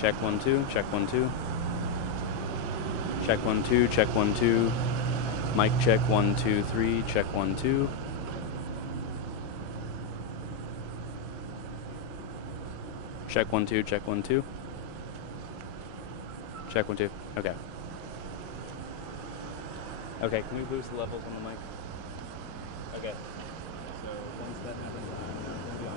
Check 1 2, check 1 2. Check 1 2, check 1 2. Mic check 1 2 3, check 1 2. Check 1 2, check 1 2. Check 1 2. Okay. Okay, can we boost the levels on the mic? Okay. So once that happens, I'm going to be on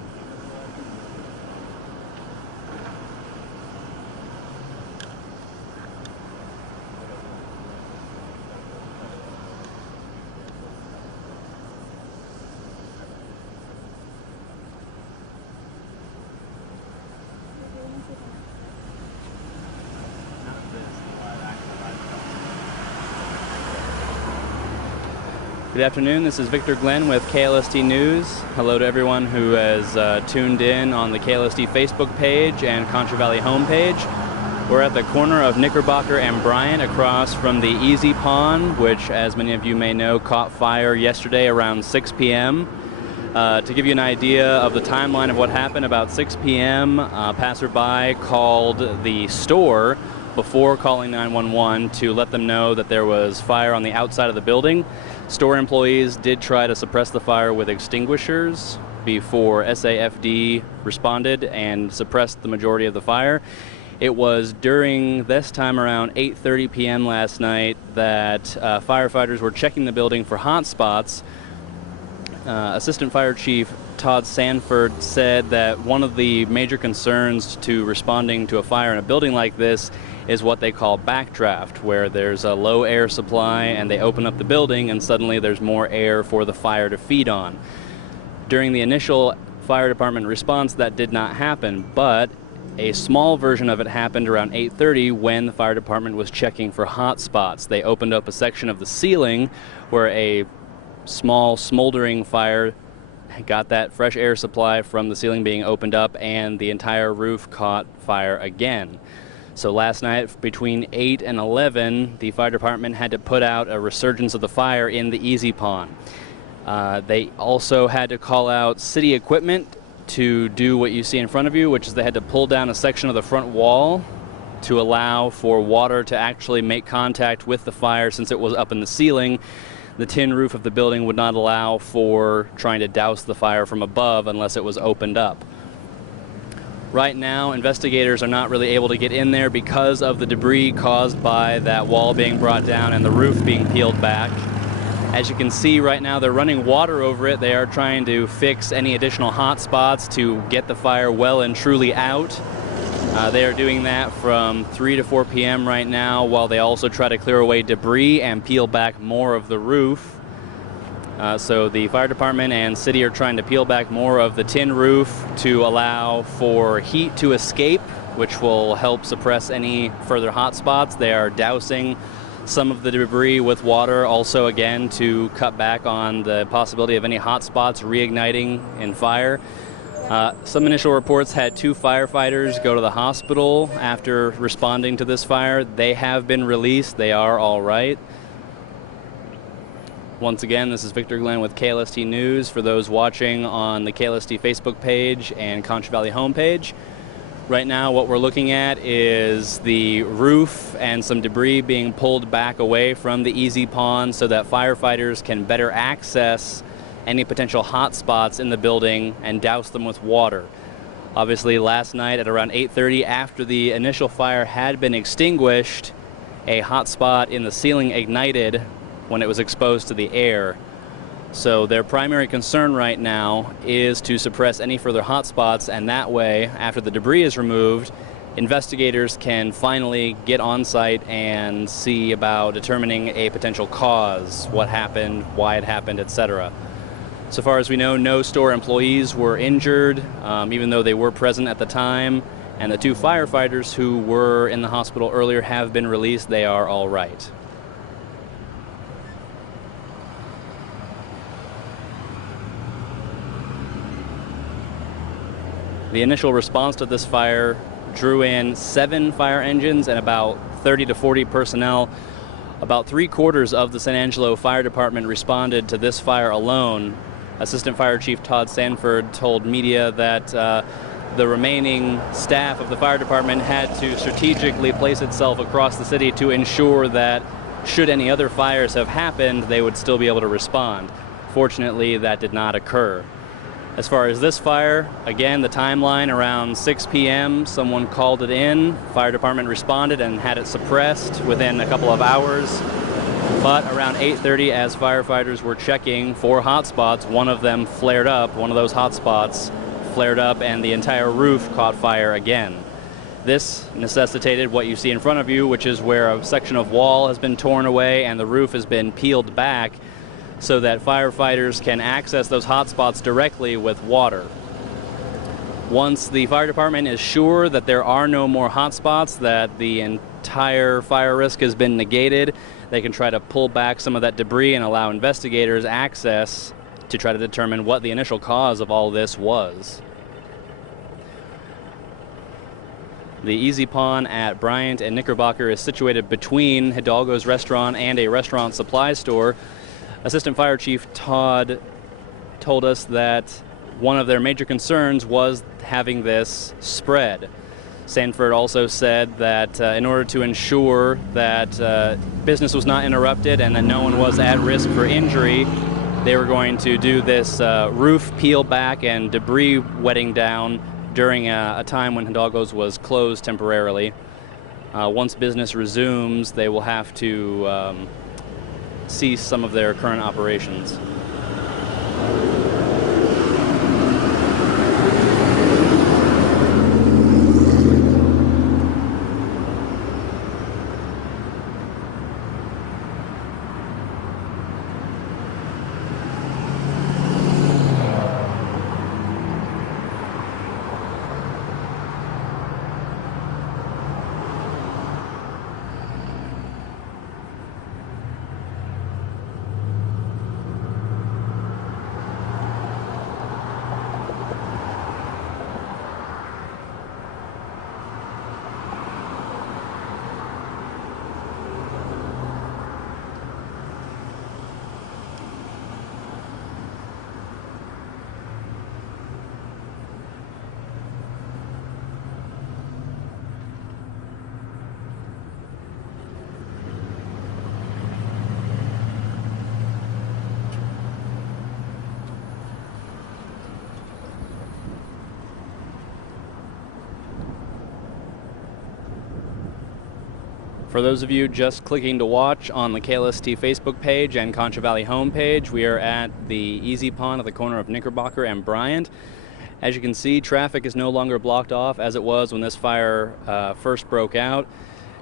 Good afternoon, this is Victor Glenn with KLST News. Hello to everyone who has tuned in on the KLST Facebook page and Concho Valley homepage. We're at the corner of Knickerbocker and Bryant across from the Easy Pond, which, as many of you may know, caught fire yesterday around 6 p.m. To give you an idea of the timeline of what happened, about 6 p.m., a passerby called the store before calling 911 to let them know that there was fire on the outside of the building. Store employees did try to suppress the fire with extinguishers before SAFD responded and suppressed the majority of the fire. It was during this time around 8:30 p.m. last night that firefighters were checking the building for hot spots. Assistant Fire Chief Todd Sanford said that one of the major concerns to responding to a fire in a building like this is what they call backdraft, where there's a low air supply and they open up the building and suddenly there's more air for the fire to feed on. During the initial fire department response, that did not happen, but a small version of it happened around 8:30 when the fire department was checking for hot spots. They opened up a section of the ceiling where a small smoldering fire got that fresh air supply from the ceiling being opened up, and the entire roof caught fire again. So last night between 8 and 11, the fire department had to put out a resurgence of the fire in the Easy Pond. They also had to call out city equipment to do what you see in front of you, which is they had to pull down a section of the front wall to allow for water to actually make contact with the fire. Since it was up in the ceiling, the tin roof of the building would not allow for trying to douse the fire from above unless it was opened up. Right now, investigators are not really able to get in there because of the debris caused by that wall being brought down and the roof being peeled back. As you can see right now, they're running water over it. They are trying to fix any additional hot spots to get the fire well and truly out. They are doing that from 3 to 4 p.m. right now, while they also try to clear away debris and peel back more of the roof. So the fire department and city are trying to peel back more of the tin roof to allow for heat to escape, which will help suppress any further hot spots. They are dousing some of the debris with water, also again to cut back on the possibility of any hot spots reigniting in fire. Some initial reports had 2 firefighters go to the hospital after responding to this fire. They have been released. They are all right. Once again, this is Victor Glenn with KLST News for those watching on the KLST Facebook page and Concho Valley homepage. Right now, what we're looking at is the roof and some debris being pulled back away from the Easy Pond so that firefighters can better access any potential hot spots in the building and douse them with water. Obviously, last night at around 8:30, after the initial fire had been extinguished, a hot spot in the ceiling ignited when it was exposed to the air. So their primary concern right now is to suppress any further hot spots, and that way, after the debris is removed, investigators can finally get on site and see about determining a potential cause, what happened, why it happened, etc. So far as we know, no store employees were injured, even though they were present at the time, and the 2 firefighters who were in the hospital earlier have been released. They are all right. The initial response to this fire drew in 7 fire engines and about 30 to 40 personnel. About 3/4 of the San Angelo Fire Department responded to this fire alone. Assistant Fire Chief Todd Sanford told media that the remaining staff of the fire department had to strategically place itself across the city to ensure that should any other fires have happened, they would still be able to respond. Fortunately, that did not occur. As far as this fire, again, the timeline around 6 p.m., someone called it in, fire department responded and had it suppressed within a couple of hours. But around 8:30, as firefighters were checking for hot spots, one of them flared up, one of those hot spots flared up, and the entire roof caught fire again. This necessitated what you see in front of you, which is where a section of wall has been torn away and the roof has been peeled back so that firefighters can access those hot spots directly with water. Once the fire department is sure that there are no more hot spots, that the entire fire risk has been negated, they can try to pull back some of that debris and allow investigators access to try to determine what the initial cause of all this was. The Easy Pond at Bryant and Knickerbocker is situated between Hidalgo's restaurant and a restaurant supply store. Assistant Fire Chief Todd told us that one of their major concerns was having this spread. Sanford also said that in order to ensure that business was not interrupted and that no one was at risk for injury, they were going to do this roof peel back and debris wetting down during a time when Hidalgo's was closed temporarily. Once business resumes, they will have to cease some of their current operations. For those of you just clicking to watch on the KLST Facebook page and Concho Valley homepage, we are at the Easy Pond at the corner of Knickerbocker and Bryant. As you can see, traffic is no longer blocked off as it was when this fire first broke out.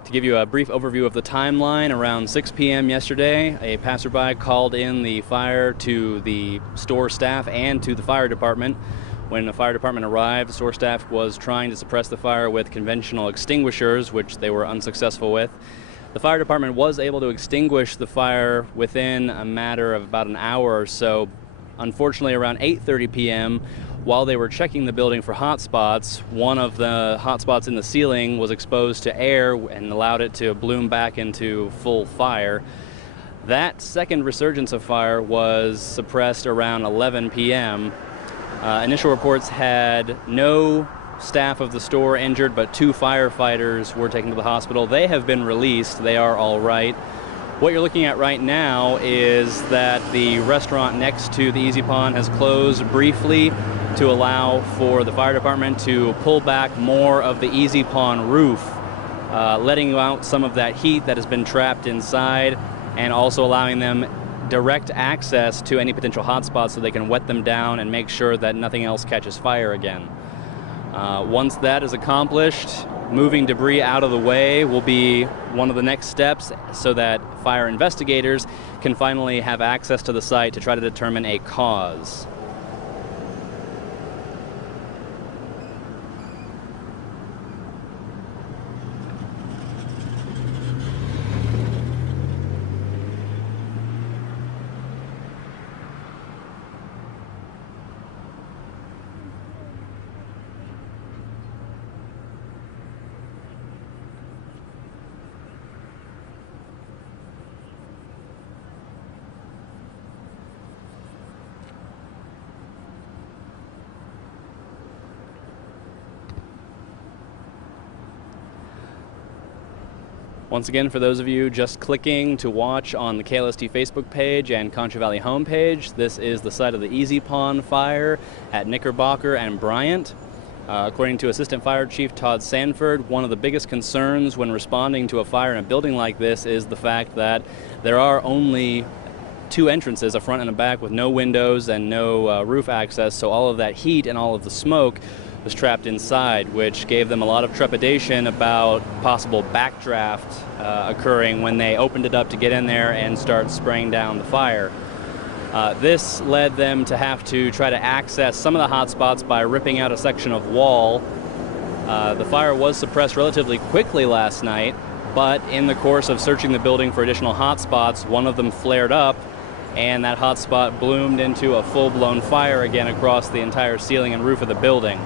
To give you a brief overview of the timeline, around 6 p.m. yesterday, a passerby called in the fire to the store staff and to the fire department. When the fire department arrived, the store staff was trying to suppress the fire with conventional extinguishers, which they were unsuccessful with. The fire department was able to extinguish the fire within a matter of about an hour or so. Unfortunately, around 8:30 p.m., while they were checking the building for hot spots, one of the hot spots in the ceiling was exposed to air and allowed it to bloom back into full fire. That second resurgence of fire was suppressed around 11 p.m. Initial reports had no staff of the store injured, but 2 firefighters were taken to the hospital. They have been released. They are all right. What you're looking at right now is that the restaurant next to the Easy Pond has closed briefly to allow for the fire department to pull back more of the Easy Pond roof, letting out some of that heat that has been trapped inside and also allowing them direct access to any potential hotspots so they can wet them down and make sure that nothing else catches fire again. Once that is accomplished, moving debris out of the way will be one of the next steps so that fire investigators can finally have access to the site to try to determine a cause. Once again, for those of you just clicking to watch on the KLST Facebook page and Concho Valley homepage, this is the site of the Easy Pond fire at Knickerbocker and Bryant. According to Assistant Fire Chief Todd Sanford, one of the biggest concerns when responding to a fire in a building like this is the fact that there are only two entrances, a front and a back, with no windows and no roof access, so all of that heat and all of the smoke was trapped inside, which gave them a lot of trepidation about possible backdraft occurring when they opened it up to get in there and start spraying down the fire. This led them to have to try to access some of the hot spots by ripping out a section of wall. The fire was suppressed relatively quickly last night, but in the course of searching the building for additional hot spots, one of them flared up, and that hot spot bloomed into a full-blown fire again across the entire ceiling and roof of the building.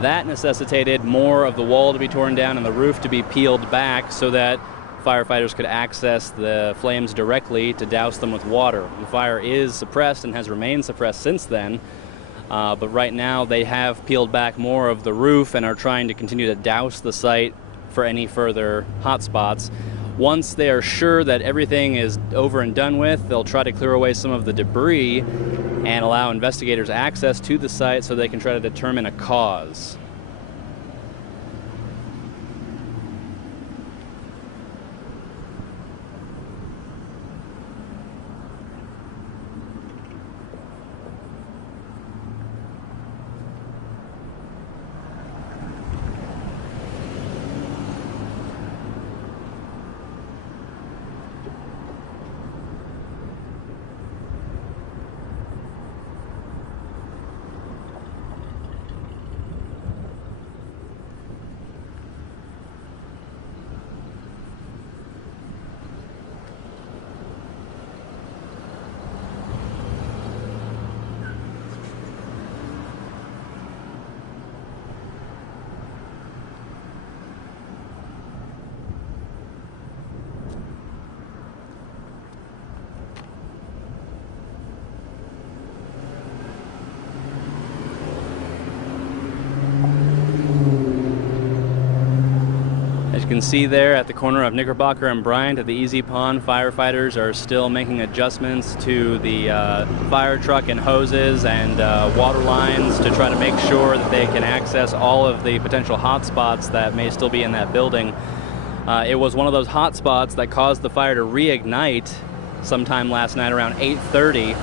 That necessitated more of the wall to be torn down and the roof to be peeled back so that firefighters could access the flames directly to douse them with water. The fire is suppressed and has remained suppressed since then, but right now they have peeled back more of the roof and are trying to continue to douse the site for any further hot spots. Once they are sure that everything is over and done with, they'll try to clear away some of the debris and allow investigators access to the site so they can try to determine a cause. As you can see there at the corner of Knickerbocker and Bryant at the Easy Pond, firefighters are still making adjustments to the fire truck and hoses and water lines to try to make sure that they can access all of the potential hot spots that may still be in that building. It was one of those hot spots that caused the fire to reignite sometime last night around 8:30.